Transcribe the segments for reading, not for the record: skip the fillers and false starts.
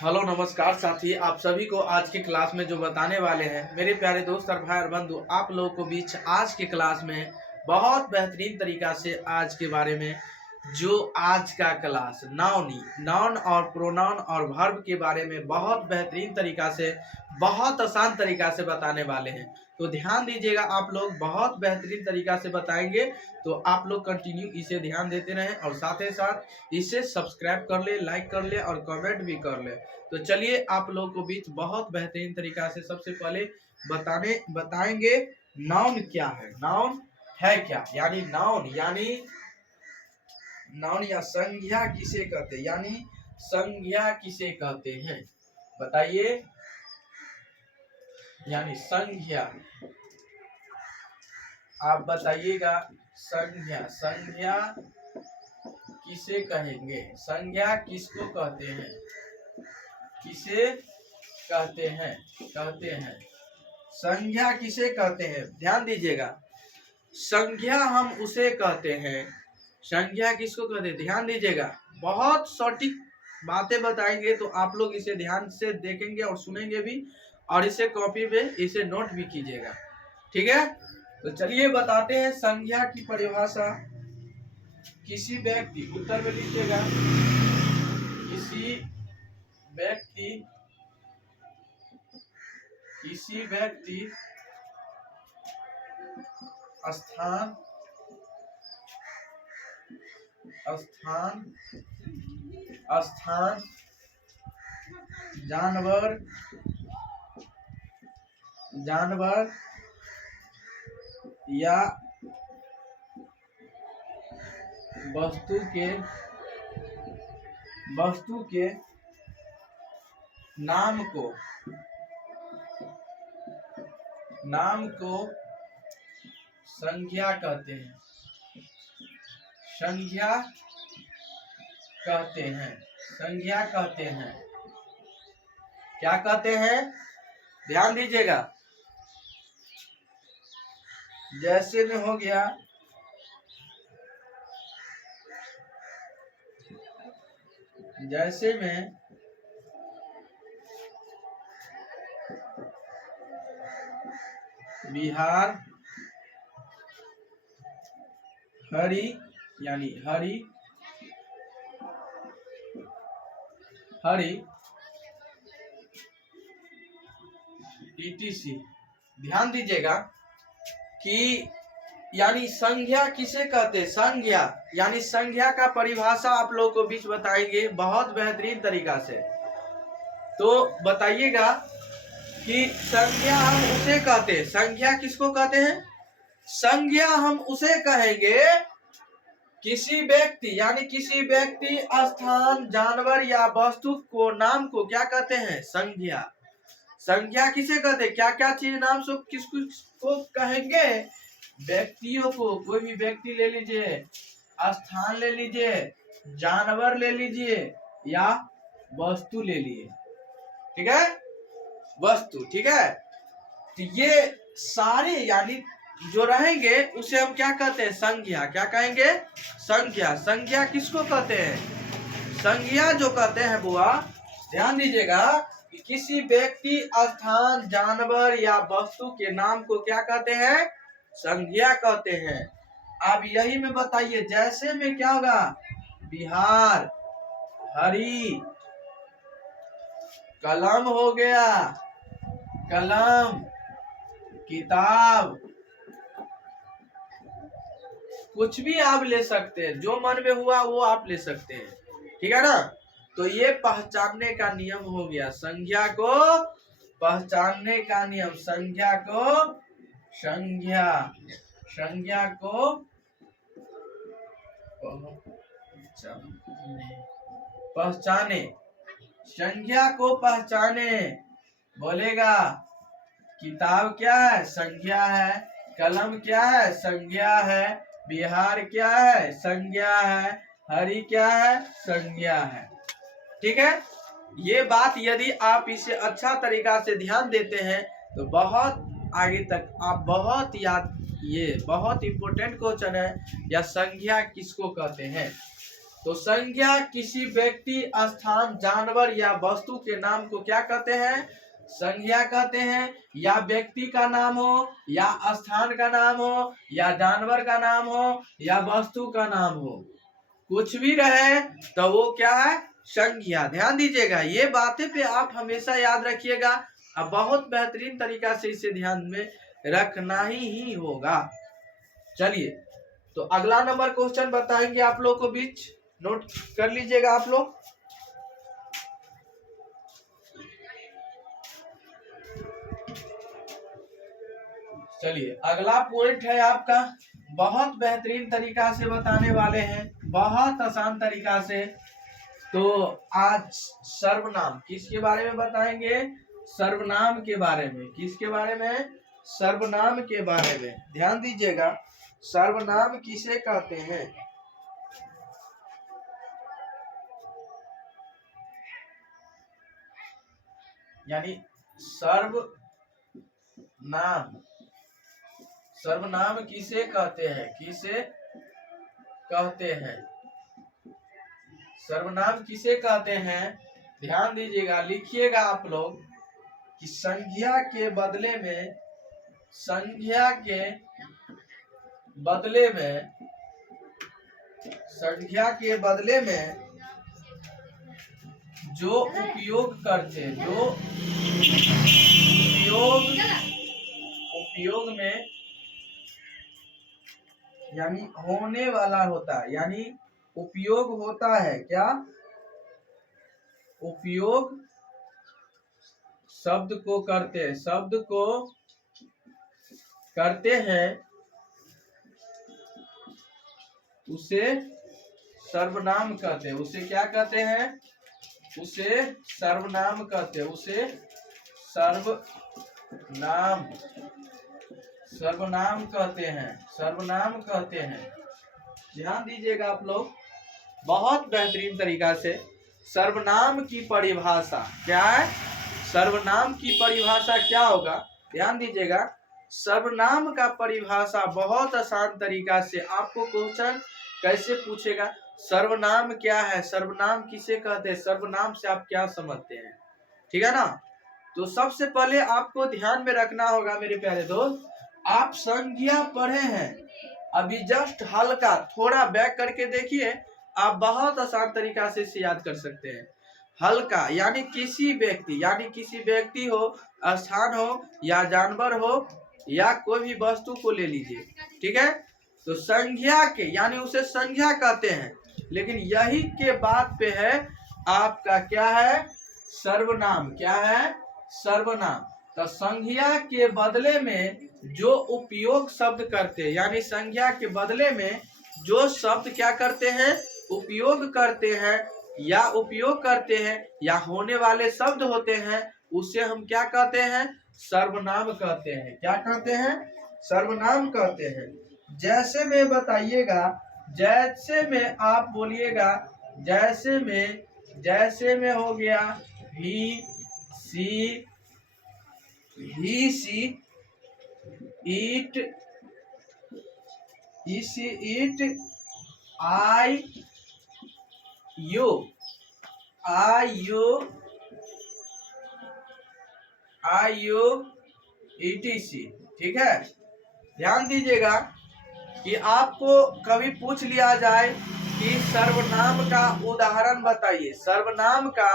Hello नमस्कार साथी, आप सभी को आज की क्लास में जो बताने वाले हैं मेरे प्यारे दोस्त और भाई और बंधु, आप लोगों को बीच आज के क्लास में बहुत बेहतरीन तरीका से आज के बारे में जो आज का क्लास नाउन और प्रोनाउन और वर्ब के बारे में बहुत बेहतरीन तरीका से, बहुत आसान तरीका से बताने वाले हैं। तो ध्यान दीजिएगा, आप लोग बहुत बेहतरीन तरीका से बताएंगे, तो आप लोग कंटिन्यू इसे ध्यान देते रहें और साथ ही साथ इसे सब्सक्राइब कर ले, लाइक कर ले और कमेंट भी कर ले। तो चलिए आप लोगों को बीच बहुत बेहतरीन तरीका से सबसे पहले बताएंगे नाउन क्या है, नाउन है क्या, यानी नाउन या संज्ञा किसे कहते हैं, यानी संज्ञा किसे कहते हैं बताइए। यानी संज्ञा आप बताइएगा, संज्ञा किसे कहेंगे, संज्ञा किसको कहते हैं, किसे कहते हैं संज्ञा किसे कहते हैं। ध्यान दीजिएगा, संज्ञा हम उसे कहते हैं, संज्ञा किसको कहते हैं, ध्यान दीजिएगा। बहुत सटीक बातें बताएंगे, तो आप लोग इसे ध्यान से देखेंगे और सुनेंगे भी, और इसे कॉपी पे इसे नोट भी कीजिएगा, ठीक है। तो चलिए बताते हैं संज्ञा की परिभाषा। किसी व्यक्ति, उत्तर में लिखिएगा, किसी व्यक्ति स्थान जानवर या वस्तु के नाम को संज्ञा कहते हैं, संज्ञा कहते हैं। क्या कहते हैं, ध्यान दीजिएगा। जैसे में हो गया बिहार हरी, यानी हरी ETC। ध्यान दीजिएगा कि यानी संज्ञा किसे कहते हैं, संज्ञा यानी संज्ञा का परिभाषा आप लोगों को बीच बताएंगे बहुत बेहतरीन तरीका से। तो बताइएगा कि संज्ञा हम उसे कहते हैं, संज्ञा किसको कहते हैं, संज्ञा हम उसे कहेंगे किसी व्यक्ति, यानी किसी व्यक्ति, स्थान, जानवर या वस्तु को, नाम को क्या कहते हैं, संज्ञा। संज्ञा किसे कहते हैं, क्या क्या चीज नाम से किसको कहेंगे, व्यक्तियों को। कोई भी व्यक्ति ले लीजिए, स्थान ले लीजिए, जानवर ले लीजिए या वस्तु ले लीजिए, ठीक है, वस्तु, ठीक है। तो ये सारे यानी जो रहेंगे उसे हम क्या कहते हैं, संज्ञा। क्या कहेंगे, संज्ञा। संज्ञा किसको कहते हैं, संज्ञा जो कहते हैं बुआ, ध्यान दीजिएगा कि किसी व्यक्ति, स्थान, जानवर या वस्तु के नाम को क्या कहते हैं, संज्ञा कहते हैं। अब यही में बताइए, जैसे में क्या होगा, बिहार हरी, कलम हो गया, कलम, किताब, कुछ भी आप ले सकते हैं, जो मन में हुआ वो आप ले सकते हैं, ठीक है ना। तो ये पहचानने का नियम हो गया, संज्ञा को पहचानने का नियम, संज्ञा को पहचाने, संज्ञा को पहचाने। बोलेगा किताब क्या है, संज्ञा है, कलम क्या है, संज्ञा है, बिहार क्या है, संज्ञा है, हरी क्या है, संज्ञा है, ठीक है। ये बात यदि आप इसे अच्छा तरीका से ध्यान देते हैं तो बहुत आगे तक आप बहुत याद, ये बहुत इंपॉर्टेंट क्वेश्चन है, या संज्ञा किसको कहते हैं। तो संज्ञा किसी व्यक्ति, स्थान, जानवर या वस्तु के नाम को क्या कहते हैं? संज्ञा कहते हैं। या व्यक्ति का नाम हो, या स्थान का नाम हो, या जानवर का नाम हो, या वस्तु का नाम हो, कुछ भी रहे तो वो क्या है? संज्ञा। ध्यान दीजिएगा, ये बातें पे आप हमेशा याद रखिएगा। अब बहुत बेहतरीन तरीका से इसे ध्यान में रखना ही होगा। चलिए, तो अगला नंबर क्वेश्चन बताएंगे आप लोग को, बीच नोट कर लीजिएगा आप लोग। चलिए, अगला पॉइंट है आपका, बहुत बेहतरीन तरीका से बताने वाले हैं, बहुत आसान तरीका से। तो आज सर्वनाम किसके बारे में बताएंगे? सर्वनाम के बारे में। किसके बारे में? सर्वनाम के बारे में। ध्यान दीजिएगा, सर्वनाम किसे कहते हैं? यानी सर्वनाम, सर्वनाम किसे कहते हैं? किसे कहते हैं? सर्वनाम किसे कहते हैं? ध्यान दीजिएगा, लिखिएगा आप लोग कि संज्ञा के बदले में, संज्ञा के बदले में, संज्ञा के बदले में जो उपयोग करते, जो उपयोग में यानी होने वाला होता है, यानी उपयोग होता है। क्या? उपयोग शब्द को करते हैं, शब्द को करते हैं, उसे सर्वनाम कहते हैं। उसे क्या कहते हैं? उसे सर्वनाम कहते हैं। उसे सर्वनाम, सर्वनाम कहते हैं, सर्वनाम कहते हैं। ध्यान दीजिएगा आप लोग, बहुत बेहतरीन तरीका से। सर्वनाम की परिभाषा क्या है? सर्वनाम की परिभाषा क्या होगा? ध्यान दीजिएगा, सर्वनाम का परिभाषा बहुत आसान तरीका से आपको क्वेश्चन कैसे पूछेगा, सर्वनाम क्या है, सर्वनाम किसे कहते हैं, सर्वनाम से आप क्या समझते हैं, ठीक है ना। तो सबसे पहले आपको ध्यान में रखना होगा मेरे प्यारे दोस्त, आप संज्ञा पढ़े हैं अभी, जस्ट हल्का थोड़ा बैक करके देखिए, आप बहुत आसान तरीका से इसे याद कर सकते हैं। हल्का यानी किसी व्यक्ति, यानी किसी व्यक्ति हो, स्थान हो, या जानवर हो, या कोई भी वस्तु को ले लीजिए, ठीक है। तो संज्ञा के यानी उसे संज्ञा कहते हैं, लेकिन यही के बाद पे है आपका क्या है? सर्वनाम। क्या है? सर्वनाम। तो संज्ञा के बदले में जो उपयोग शब्द करते हैं, यानी संज्ञा के बदले में जो शब्द क्या करते हैं? उपयोग करते हैं, या उपयोग करते हैं, या होने वाले शब्द होते हैं, उसे हम क्या कहते हैं? सर्वनाम कहते हैं। क्या कहते हैं? सर्वनाम कहते हैं। जैसे में बताइएगा, जैसे में आप बोलिएगा, जैसे में हो गया ही सी, ईट, ईट, आई यू, ETC, ठीक है। ध्यान दीजिएगा कि आपको कभी पूछ लिया जाए कि सर्वनाम का उदाहरण बताइए, सर्वनाम का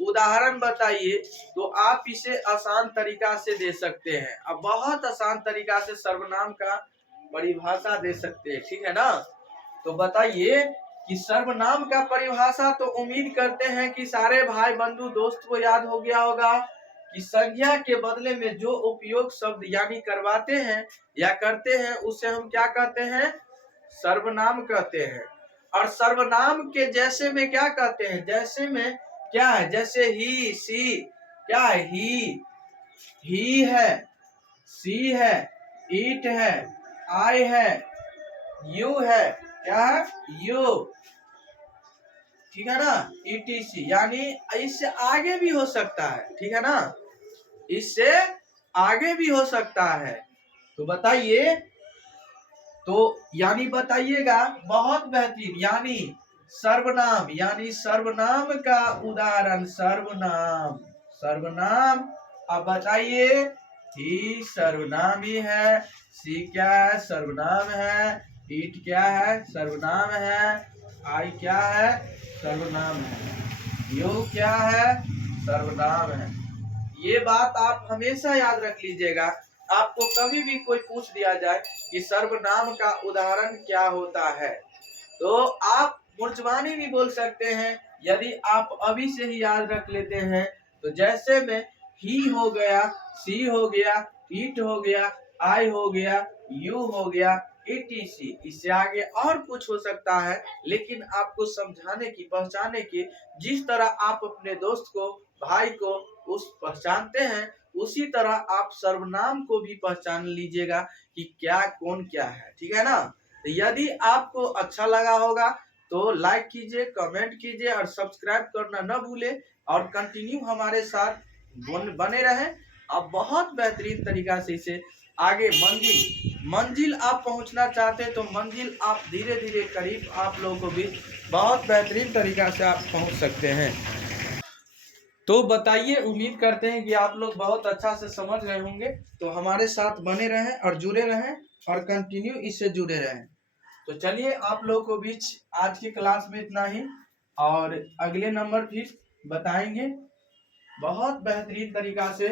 उदाहरण बताइए, तो आप इसे आसान तरीका से दे सकते हैं। अब बहुत आसान तरीका से सर्वनाम का परिभाषा दे सकते हैं, ठीक है ना। तो बताइए कि सर्वनाम का परिभाषा, तो उम्मीद करते हैं कि सारे भाई बंधु दोस्त को याद हो गया होगा कि संज्ञा के बदले में जो उपयोग शब्द यानी करवाते हैं या करते हैं, उसे हम क्या कहते हैं? सर्वनाम कहते हैं। और सर्वनाम के जैसे में क्या कहते हैं? जैसे में क्या है? जैसे ही, सी, क्या है? ही है, सी है, ईट है, आई है, यू है, क्या है? यू, ठीक है ना। ETC यानी इससे आगे भी हो सकता है, ठीक है ना, इससे आगे भी हो सकता है। तो बताइए, तो यानी बताइएगा, बहुत बेहतरीन, यानी सर्वनाम यानी सर्वनाम का उदाहरण सर्वनाम। सर्वनाम, अब बताइए, ही सर्वनाम ही है, सी क्या है, सर्वनाम है, इट क्या है, सर्वनाम है, आई क्या है, सर्वनाम है, यू क्या है, सर्वनाम है। ये बात आप हमेशा याद रख लीजिएगा। आपको कभी भी कोई पूछ दिया जाए कि सर्वनाम का उदाहरण क्या होता है, तो आप मूर्छवाणी भी बोल सकते हैं। यदि आप अभी से ही याद रख लेते हैं तो जैसे में ही हो गया, सी हो गया, इट हो गया, आई हो गया, यू हो गया, etc। इससे आगे और कुछ हो सकता है, लेकिन आपको समझाने की, पहचाने की, जिस तरह आप अपने दोस्त को, भाई को उस पहचानते हैं, उसी तरह आप सर्वनाम को भी पहचान लीजिएगा कि क्या कौन क्या है। ठीक है ना। तो यदि आपको अच्छा लगा होगा तो लाइक कीजिए, कमेंट कीजिए और सब्सक्राइब करना न भूले, और कंटिन्यू हमारे साथ बने रहें। अब बहुत बेहतरीन तरीका से इसे आगे मंजिल आप पहुंचना चाहते हैं तो मंजिल आप धीरे धीरे करीब आप लोगों को भी बहुत बेहतरीन तरीका से आप पहुंच सकते हैं। तो बताइए, उम्मीद करते हैं कि आप लोग बहुत अच्छा से समझ गए होंगे। तो हमारे साथ बने रहें और जुड़े रहें और कंटिन्यू इससे जुड़े रहें। तो चलिए, आप लोगों को बीच आज की क्लास में इतना ही, और अगले नंबर फिर बताएंगे बहुत बेहतरीन तरीका से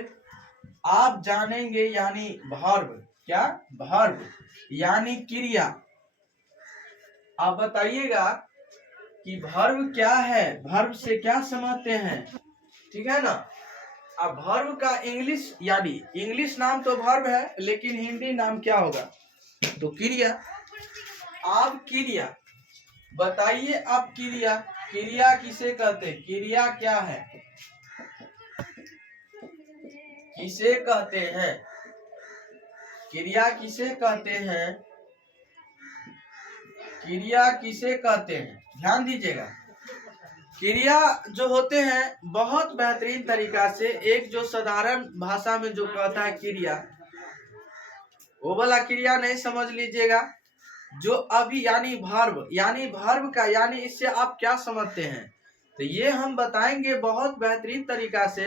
आप जानेंगे। यानी वर्ब, क्या वर्ब यानी क्रिया। आप बताइएगा कि वर्ब क्या है, वर्ब से क्या समझते हैं। ठीक है ना। अब वर्ब का इंग्लिश, यानी इंग्लिश नाम तो वर्ब है, लेकिन हिंदी नाम क्या होगा, तो क्रिया। आप क्रिया बताइए, आप क्रिया, क्रिया किसे कहते हैं, क्रिया क्या है, किसे कहते हैं, क्रिया किसे कहते हैं, क्रिया किसे कहते हैं, ध्यान दीजिएगा। क्रिया जो होते हैं बहुत बेहतरीन तरीका से, एक जो साधारण भाषा में जो कहता है क्रिया, वो वाला क्रिया नहीं समझ लीजिएगा। जो अभी यानी वर्ब का यानी इससे आप क्या समझते हैं, तो ये हम बताएंगे बहुत बेहतरीन तरीका से।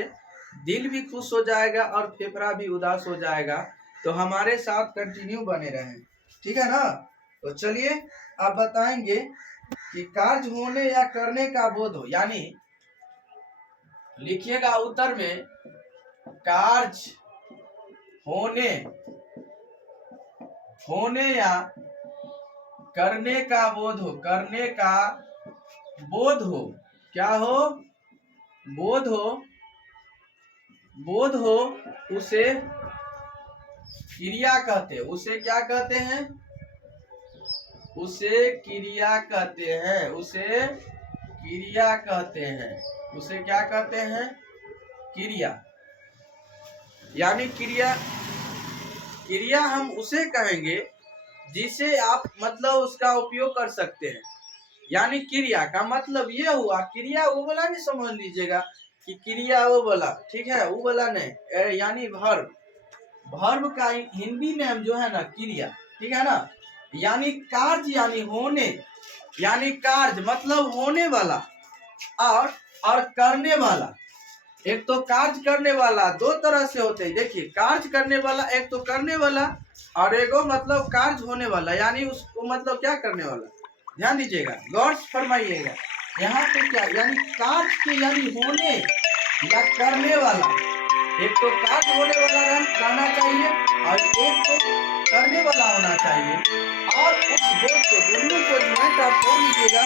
दिल भी खुश हो जाएगा और फेफड़ा भी उदास हो जाएगा। तो हमारे साथ कंटिन्यू बने रहें। ठीक है ना। तो चलिए, आप बताएंगे कि कार्य होने या करने का बोध हो, यानी लिखिएगा उत्तर में, कार्य होने या करने का बोध हो, करने का बोध हो, क्या हो, बोध हो, उसे क्रिया कहते हैं। उसे क्या कहते हैं, उसे क्रिया कहते हैं, उसे क्रिया कहते हैं, उसे क्या कहते हैं, क्रिया। यानी क्रिया हम उसे कहेंगे जिसे आप मतलब उसका उपयोग कर सकते हैं। यानी क्रिया का मतलब ये हुआ, क्रिया वो वाला नहीं समझ लीजिएगा कि क्रिया वो वाला, ठीक है, वो वाला नहीं, यानी वर्ब का हिंदी नेम जो है ना क्रिया। ठीक है ना। यानी कार्य यानी होने, यानी कार्य मतलब होने वाला, और करने वाला। एक तो कार्य करने वाला दो तरह से होते हैं। देखिए, कार्य करने वाला एक तो करने वाला, और एगो मतलब कार्य होने वाला, यानी उसको मतलब क्या करने वाला। ध्यान दीजिएगा, गौर से फरमाइएगा। यहाँ पे क्या यानी कार्य के यानी होने या करने वाला, एक तो कार्य होने वाला रहना चाहिए और एक तो करने वाला होना चाहिए। और उस दो को दोनों को ज्वाइंट आप कर लीजिएगा